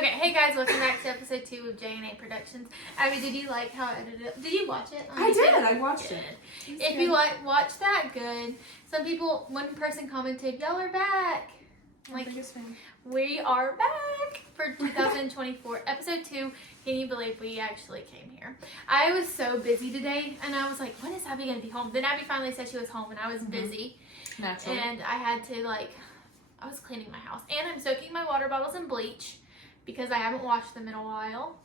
Okay, hey guys, welcome back to episode 2 of J&A Productions. Abby, did you like how I edited it? Did you watch it? I did. I watched it. If you watch that, good. Some people, one person commented, y'all are back. Like, we are back for 2024, episode 2. Can you believe we actually came here? I was so busy today, and I was like, when is Abby going to be home? Then Abby finally said she was home, and I was busy. Naturally. And I had to, I was cleaning my house. And I'm soaking my water bottles in bleach because I haven't washed them in a while.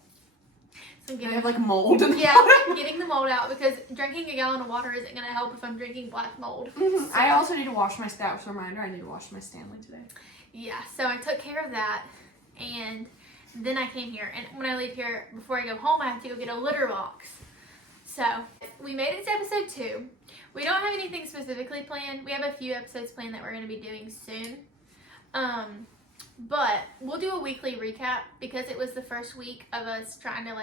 So I'm getting, they have mold in them. Yeah, I'm getting the mold out because drinking a gallon of water isn't going to help if I'm drinking black mold. So, I also need to wash my Stats reminder. I need to wash my Stanley today. Yeah, so I took care of that, and then I came here. And when I leave here, before I go home, I have to go get a litter box. So we made it to episode 2. We don't have anything specifically planned. We have a few episodes planned that we're going to be doing soon. But we'll do a weekly recap because it was the first week of us trying to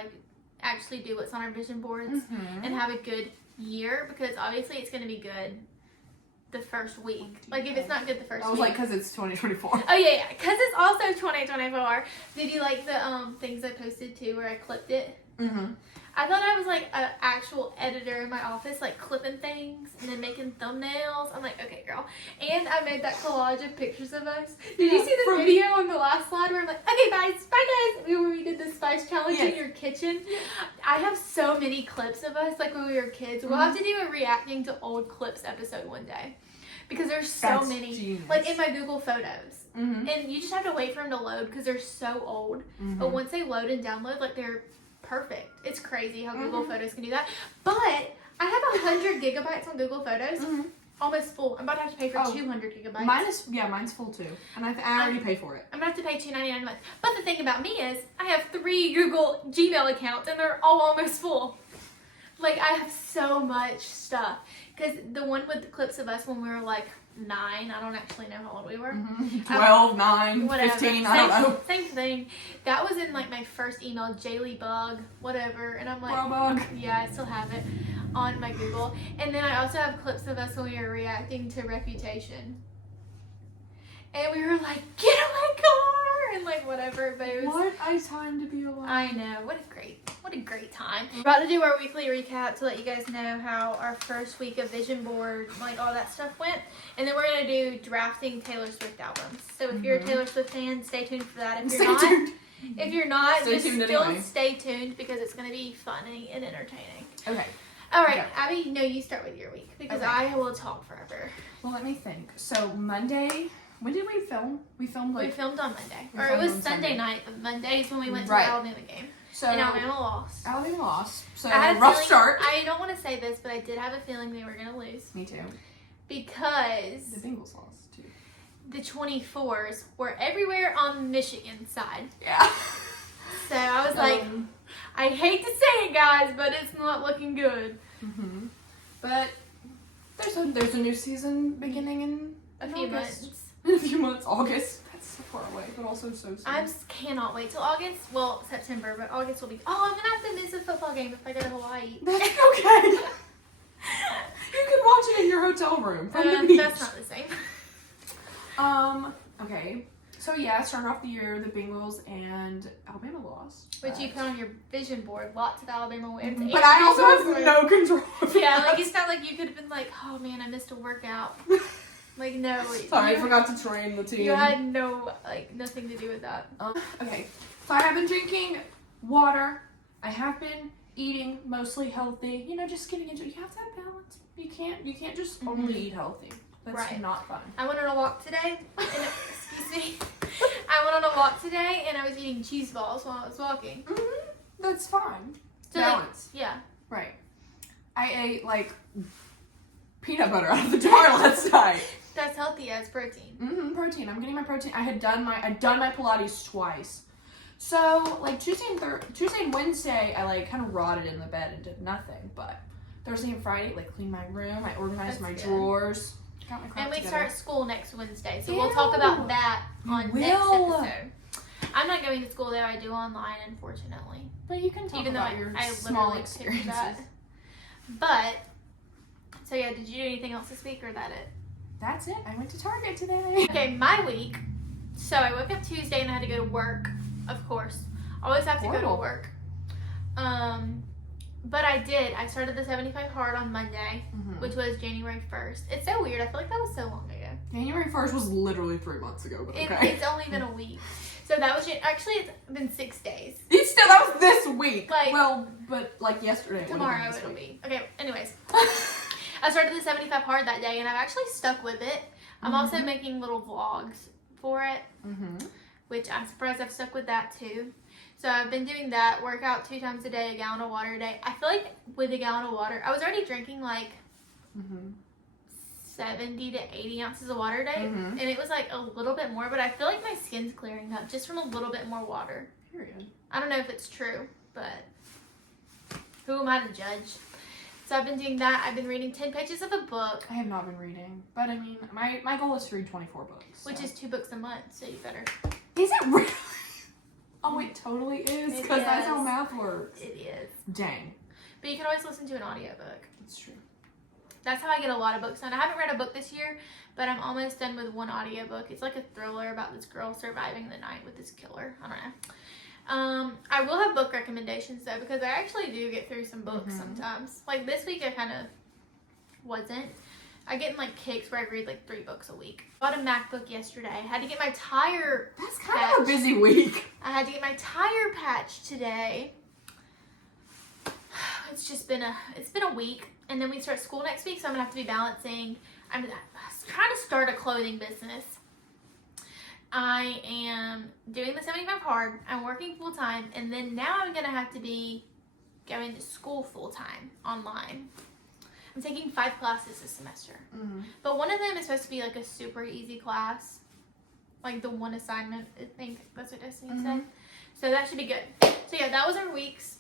actually do what's on our vision boards and have a good year, because obviously it's going to be good the first week. If it's not good the first week. I was because it's 2024. Oh yeah, because it's also 2024. Did you like the things I posted too where I clipped it? I thought I was an actual editor in my office, clipping things and then making thumbnails. I'm like, okay, girl. And I made that collage of pictures of us. Did you see the video on the last slide where I'm like, okay, guys, bye guys, where we did the spice challenge in your kitchen? I have so many clips of us, when we were kids. We'll have to do a reacting to old clips episode one day. Because there's so many, genius. In my Google Photos. And you just have to wait for them to load because they're so old. But once they load and download, they're perfect. It's crazy how Google Photos can do that. But I have 100 gigabytes on Google Photos. Almost full. I'm about to have to pay for 200 gigabytes. Mine's full too. And I already pay for it. I'm going to have to pay $2.99 a month. But the thing about me is, I have 3 Google Gmail accounts and they're all almost full. I have so much stuff. Because the one with the clips of us when we were 9, I don't actually know how old we were. 12, 9, whatever. 15, I don't know. Same thing. That was in my first email, Jaley bug, whatever. And I'm bug. Yeah, I still have it on my Google. And then I also have clips of us when we were reacting to Reputation. And we were like, get a my car! And whatever. But it was, what a time to be alive. I know. What a great time. We're about to do our weekly recap to let you guys know how our first week of vision board, all that stuff went. And then we're going to do drafting Taylor Swift albums. So if you're a Taylor Swift fan, stay tuned for that. If you're not, stay tuned because it's going to be funny and entertaining. Okay. All right, Abby, no, you start with your week because I will talk forever. Well, let me think. So Monday, when did we film? We filmed we filmed on Monday. Or it was Sunday night, but Monday is when we went to the Alabama game. So and Alabama lost. So rough start. I don't want to say this, but I did have a feeling they were going to lose. Me too. Because the Bengals lost too. The 24s were everywhere on the Michigan side. Yeah. So I was I hate to say it, guys, but it's not looking good. But there's a new season beginning in a few months. In a few months, August. That's so far away, but also so soon. I cannot wait till August. Well, September, but August will be. Oh, I'm gonna have to miss a football game if I go to Hawaii. That's okay. You can watch it in your hotel room from the beach. That's not the same. Okay. So yeah, started off the year, the Bengals and Alabama lost. Which you put on your vision board, lots of Alabama wins. But I also have no control of Yeah, it's not like you could have been oh man, I missed a workout. No. Sorry, I forgot to train the team. You had nothing to do with that. Okay. So I have been drinking water. I have been eating mostly healthy. Just getting into it. You have to have balance. You can't just only eat healthy. That's not fun. I went on a walk today. Excuse me. I went on a walk today and I was eating cheese balls while I was walking. That's fine. So balance. Yeah. Right. I ate peanut butter out of the jar last night. That's healthy as protein. Protein. I'm getting my protein. I'd done my Pilates twice. So Tuesday and Wednesday, I kind of rotted in the bed and did nothing. But Thursday and Friday, cleaned my room. I organized my drawers. Got my crap together. Start school next Wednesday, so we'll talk about that on next episode. I'm not going to school though. I do online, unfortunately. But you can talk about your small experiences. But so yeah, did you do anything else this week or that it? That's it. I went to Target today. Okay, my week. So I woke up Tuesday and I had to go to work Of course. Always have to go to work. But I did. I started the 75 hard on Monday, which was January 1st. It's so weird. I feel like that was so long ago. January 1st was literally 3 months ago, but okay. It's only been a week. So that was, actually, it's been 6 days. That was this week. Like, well, but like yesterday. Tomorrow it'll be. Okay, anyways. I started the 75 hard that day, and I've actually stuck with it. I'm also making little vlogs for it, which I'm surprised I've stuck with that too. So I've been doing that, workout 2 times a day, a gallon of water a day. I feel like with a gallon of water, I was already drinking like 70 to 80 ounces of water a day, and it was like a little bit more, but I feel like my skin's clearing up just from a little bit more water. Period. I don't know if it's true, but who am I to judge? So I've been doing that. I've been reading 10 pages of a book. I have not been reading, but I mean, my goal is to read 24 books. So. Which is 2 books a month, so you better. Is it really? Oh, it totally is, because that's how math works. It is. Dang. But you can always listen to an audiobook. That's true. That's how I get a lot of books done. I haven't read a book this year, but I'm almost done with one audiobook. It's like a thriller about this girl surviving the night with this killer. I don't know. I will have book recommendations, though, because I actually do get through some books sometimes. Like, this week I kind of wasn't. I get in, like, kicks where I read, like, 3 books a week. Bought a MacBook yesterday. I had to get my tire That's kind of a busy week. I had to get my tire patched today. It's just been a week. And then we start school next week, so I'm going to have to be balancing. I'm trying to start a clothing business. I am doing the 75 hard. I'm working full-time. And then now I'm going to have to be going to school full-time online. I'm taking 5 classes this semester. But one of them is supposed to be like a super easy class. Like the one assignment, I think that's what Destiny said. So that should be good. So yeah, that was our weeks.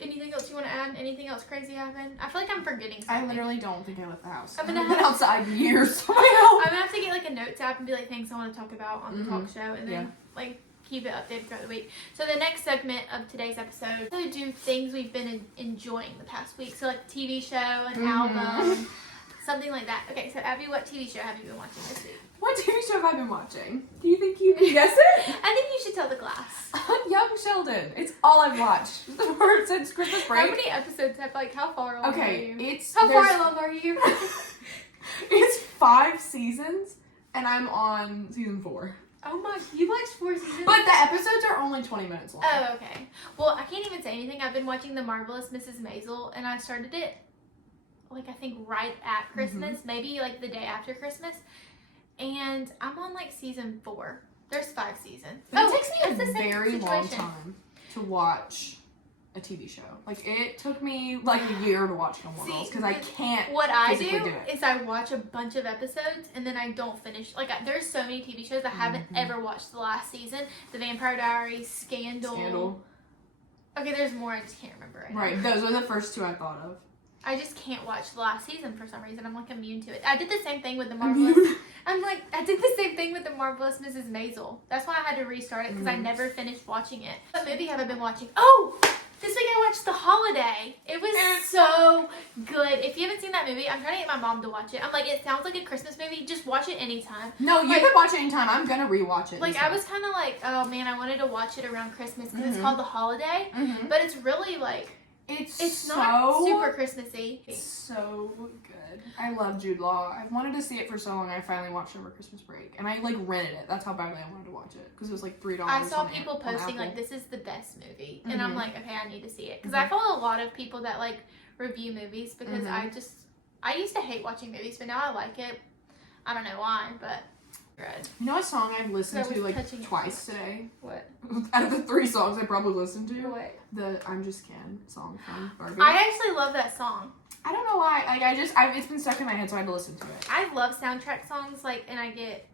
Anything else you want to add? Anything else crazy happened? I feel like I'm forgetting something. I literally don't think I left the house. I've been outside years. I'm going to have to get like a notes app and be like, things I want to talk about on the talk show. And then like keep it updated throughout the week. So the next segment of today's episode, so do things we've been enjoying the past week. So like a TV show, an album, something like that. Okay, so Abby, what TV show have you been watching this week? What TV show have I been watching? Do you think you can guess it? I think you should tell the class. Young Sheldon. It's all I've watched. The word since Christmas break. How many episodes have, like, how far along are you? How far along are you? It's 5 seasons, and I'm on season 4. Oh my, you watched 4 seasons? But the episodes are only 20 minutes long. Oh, okay. Well, I can't even say anything. I've been watching The Marvelous Mrs. Maisel, and I started it, like, I think right at Christmas, maybe, like, the day after Christmas. And I'm on, like, season 4. There's 5 seasons. It takes me a very long time to watch a TV show. Like, it took me, like, a year to watch Gilmore Girls, because I can't What I do is I watch a bunch of episodes, and then I don't finish. Like, there's so many TV shows I haven't ever watched the last season. The Vampire Diaries, Scandal. Okay, there's more. I just can't remember right now. Those are the first 2 I thought of. I just can't watch the last season for some reason. I'm like immune to it. I did the same thing with The Marvelous. I did the same thing with The Marvelous Mrs. Maisel. That's why I had to restart it, because I never finished watching it. What movie have I been watching? Oh! This week I watched The Holiday. It was so good. If you haven't seen that movie, I'm trying to get my mom to watch it. I'm like, it sounds like a Christmas movie. Just watch it anytime. No, you can watch it anytime. I'm going to rewatch it. Like, I was kind of like, oh man, I wanted to watch it around Christmas because it's called The Holiday. But it's really like, it's not super Christmassy. It's so good. I love Jude Law. I've wanted to see it for so long. I finally watched it over Christmas break. And I, like, rented it. That's how badly I wanted to watch it. Because it was, like, $3 I saw people posting, like, this is the best movie. And I'm like, okay, I need to see it. Because I follow a lot of people that, like, review movies. Because I used to hate watching movies, but now I like it. I don't know why, but good. You know a song I've listened to, like, twice today? What? Out of the 3 songs I probably listened to. What? The I'm Just Ken song from Barbie. I actually love that song. I don't know why. Like, it's been stuck in my head, so I had to listen to it. I love soundtrack songs, like, and I get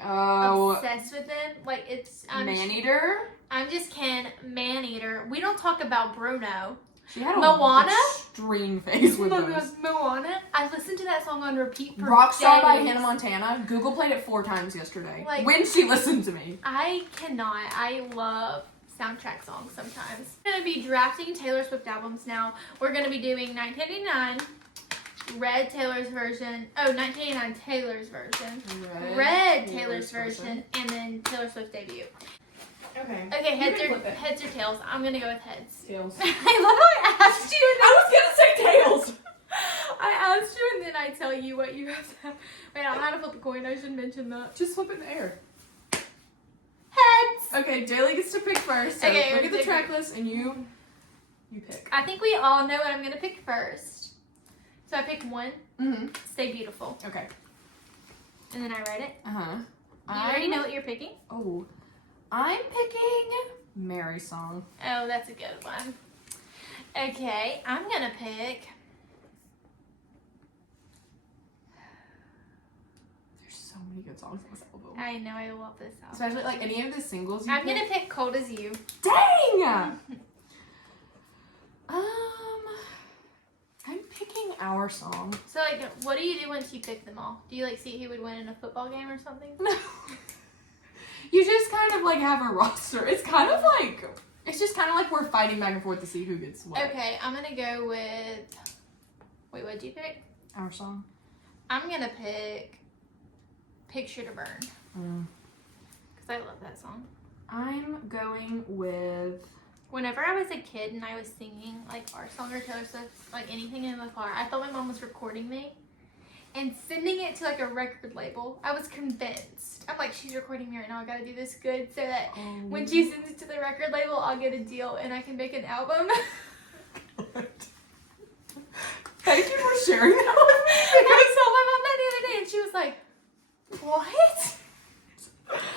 obsessed with them. Like, it's Maneater. I'm Just Ken, Maneater. We don't talk about Bruno. She had Moana? Extreme phase with those. Moana. I listened to that song on repeat for Rockstar days. by Hannah Montana. Google played it 4 times yesterday. Like, when she listened to me. I cannot. I love soundtrack songs sometimes. I'm going to be drafting Taylor Swift albums now. We're going to be doing 1989, Red Taylor's version. Oh, 1989 Taylor's version. Red Taylor's version. And then Taylor Swift's debut. Okay. Okay, You can flip it. heads or tails. I'm gonna go with heads. Tails. I love how I asked you. I was gonna say tails. I asked you and then I tell you what you have to have. Wait, I don't know how to flip a coin. I should mention that. Just flip it in the air. Heads. Okay, Jaley gets to pick first. So Okay, look at the take track list and you pick. I think we all know what I'm gonna pick first. So I pick one. Mm-hmm. Stay beautiful. Okay. And then I write it. Uh-huh. You already know what you're picking? Oh. I'm picking Mary Song. Oh, that's a good one. Okay, I'm gonna pick. There's so many good songs on this album. I know, I love this album. Especially like any of the singles you I'm gonna pick Cold as You. Dang! I'm picking Our Song. So, like, what do you do once you pick them all? Do you, like, see who would win in a football game or something? No. You just kind of like have a roster. It's kind of like, it's just kind of like we're fighting back and forth to see who gets what. Okay, I'm gonna go with. Wait, what'd you pick? Our Song. I'm gonna pick Picture to Burn. Because I love that song. I'm going with. Whenever I was a kid and I was singing like our song or Taylor Swift, like anything in the car, I thought my mom was recording me and sending it to like a record label. I was convinced. I'm like, she's recording me right now. I gotta do this good so that when she sends it to the record label, I'll get a deal and I can make an album. Thank you for sharing that with me. I told my mom that the other day and she was like, what?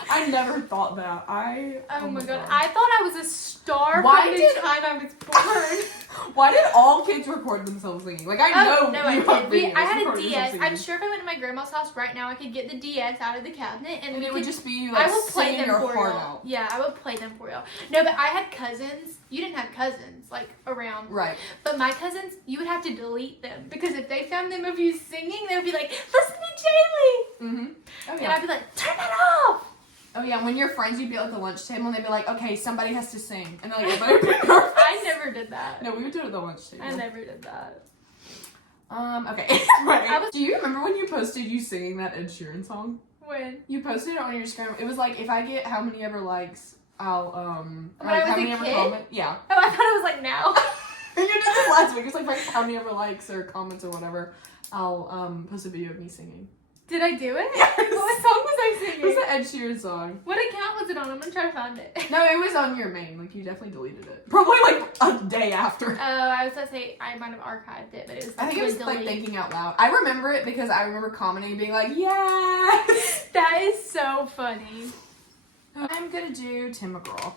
I never thought that. Oh my god. I thought I was a star Why from the did- time I was born. Why did all kids record themselves singing? Like I know. Oh, no, I you have did. videos I had a recording yourself DS. singing. I'm sure if I went to my grandma's house right now, I could get the DS out of the cabinet and And we it would could just be you like I will play singing them your for heart y'all. out. Yeah, I would play them for y'all. No, but I had cousins. You didn't have cousins like around. Right. But my cousins, you would have to delete them because if they found them of you singing, they would be like, "Listen to Jaley," Mm-hmm. Oh and yeah. I'd be like, "Turn it off." Oh yeah. When your friends, you'd be at the lunch table and they'd be like, "Okay, somebody has to sing," and they're like, "Everybody pick their I never did that. No, we would do it at the lunch table. I never did that. Okay. Right. was- Do you remember when you posted you singing that Ed Sheeran song? When? You posted it on your Instagram. It was like, if I get how many ever likes, I'll When I was how a many ever kid? comment. Yeah. Oh, I thought it was like now. You did this last week. It's like how many ever likes or comments or whatever. I'll post a video of me singing. Did I do it? Yes. What song was I It was singing? the Ed Sheeran song. What account was it on? I'm gonna try to find it. No, it was on your main. Like you definitely deleted it. Probably like a day after. Oh, I was gonna say I might have archived it, but it was. I think it was delete. like thinking out loud. I remember it because I remember commenting and being like, yes. That is so funny. I'm gonna do Tim McGraw.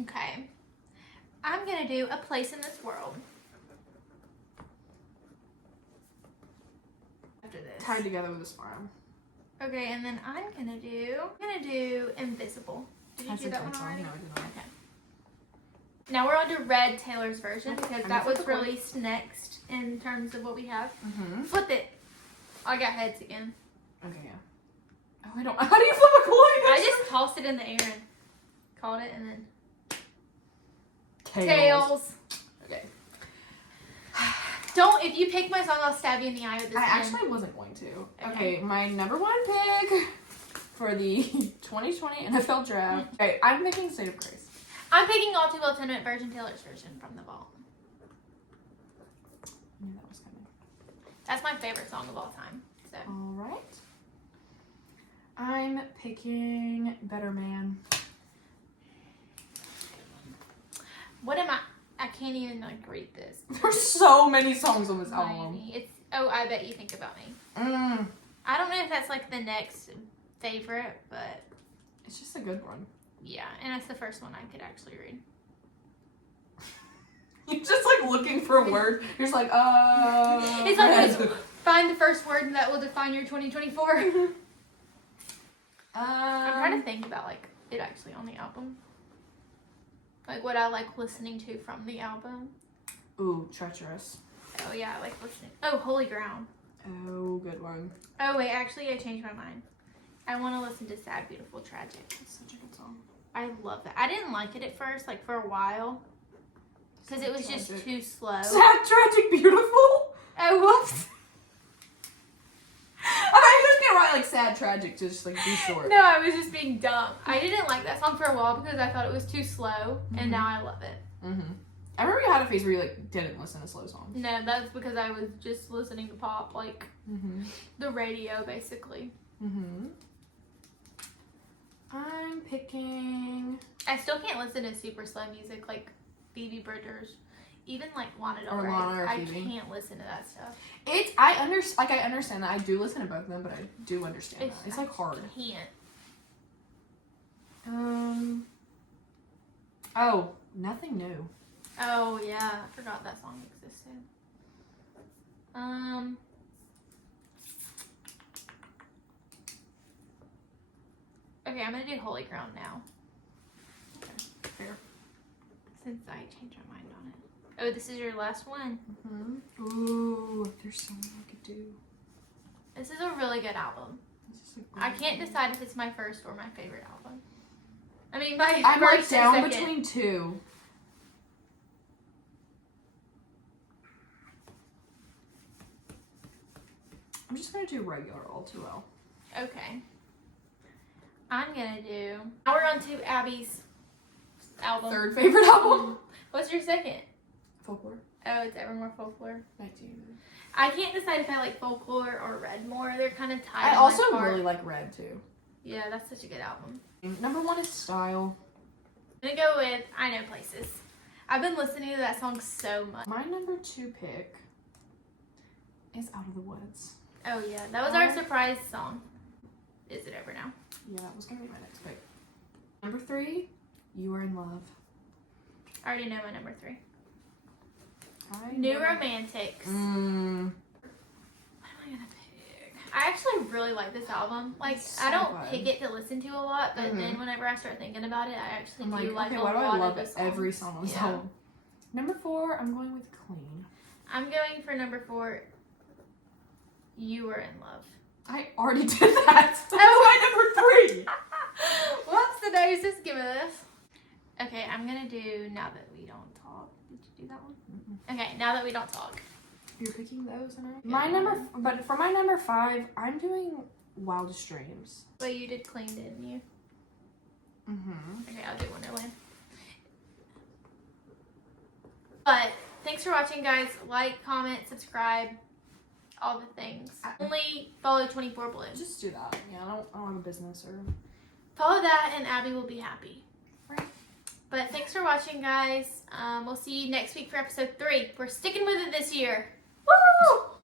Okay. I'm gonna do A Place in This World. After this. Tied together with a smile. Okay, and then I'm gonna do Invisible. Did you That's do a that good one song. already? No, I did not. Okay. Now we're on to Red Taylor's version Okay, because I'm that gonna was flip a coin. released next in terms of what we have. Mm-hmm. Flip it. I got heads again. Okay, yeah. Oh, I don't. How do you flip a coin? I just tossed it in the air and caught it and then Tails. tails. Okay. Don't, if you pick my song, I'll stab you in the eye with this I pen. actually wasn't going to. Okay. Okay, my number one pick for the 2020 NFL Draft. Okay, I'm picking State of Grace. I'm picking All Too Well Tenement version, Taylor's version from the vault. I knew that was coming. That's my favorite song of all time. So All right. I'm picking Better Man. what am I can't even like read this. There's so many songs on this album. Miami. It's I Bet You Think About Me. Mm. I don't know if that's like the next favorite, but It's just a good one. yeah, and that's the first one I could actually read. You're just like looking for a word. You're just like, It's like find the first word that will define your 2024. I'm trying to think about like it actually on the album. Like what I like listening to from the album. Ooh, Treacherous. Oh yeah, I like listening. Oh, Holy Ground. Oh, good one. Oh wait, actually I changed my mind. I want to listen to Sad, Beautiful, Tragic. It's such a good song. I love that. I didn't like it at first, like for a while. Because it was just Tragic. too slow. Sad, Tragic, Beautiful? Oh, whoops. I just get write like sad, tragic to just like be short. No, I was just being dumb. I didn't like that song for a while because I thought it was too slow, and now I love it. I remember you had a phase where you like didn't listen to slow songs. No, that's because I was just listening to pop, like the radio, basically. I'm picking. I still can't listen to super slow music like Phoebe Bridgers, even like Lana Del Or Rey. Lana or I Phoebe. can't listen to that stuff. I understand that. I do listen to both of them, but I do understand that. It's like hard. I can't. Oh, nothing new. Oh yeah, I forgot that song existed. Okay, I'm gonna do Holy Ground now. Okay, fair. Since I changed my mind on it. Oh, this is your last one. Ooh, there's so many I could do. This is a really good album. I can't decide if it's my first or my favorite album. I mean, I'm like first or down second. between two. I'm just gonna do regular all too well. Okay. I'm gonna do. Now we're on to Abby's album. Third favorite album. What's your second? Folklore. Oh, it's Evermore Folklore. 19. I can't decide if I like Folklore or Red more. They're kind of tied. I in also my heart. really like Red too. Yeah, that's such a good album. Number 1 is Style. I'm gonna go with I Know Places. I've been listening to that song so much. My number 2 pick is Out of the Woods. Oh yeah, that was our surprise song. Is it over now? Yeah, that was gonna be my next pick. Number 3, You Are in Love. I already know my number 3. I New know. Romantics. What am I gonna pick? I actually really like this album. Like, It's so I don't good. pick it to listen to a lot, but then whenever I start thinking about it, I actually I'm do like okay, a why do lot I love of the songs. every song on this album? Number 4, I'm going with Clean. I'm going for number 4. You Were in Love. I already did that. That was my number 3. What's the nose? Just give me this. Okay, I'm gonna do Now That We Don't Talk. Did you do that one? Okay, Now That We Don't Talk. You're picking those, and but for my number 5, I'm doing Wildest Dreams. Well, you did Clean, didn't you? Okay, I'll do Wonderland. But thanks for watching, guys. Like, comment, subscribe, all the things. Only follow 24 Blue. Just do that. Yeah, I don't have a business or. Follow that, and Abby will be happy. Right. But thanks for watching, guys. We'll see you next week for episode 3. We're sticking with it this year. Woo!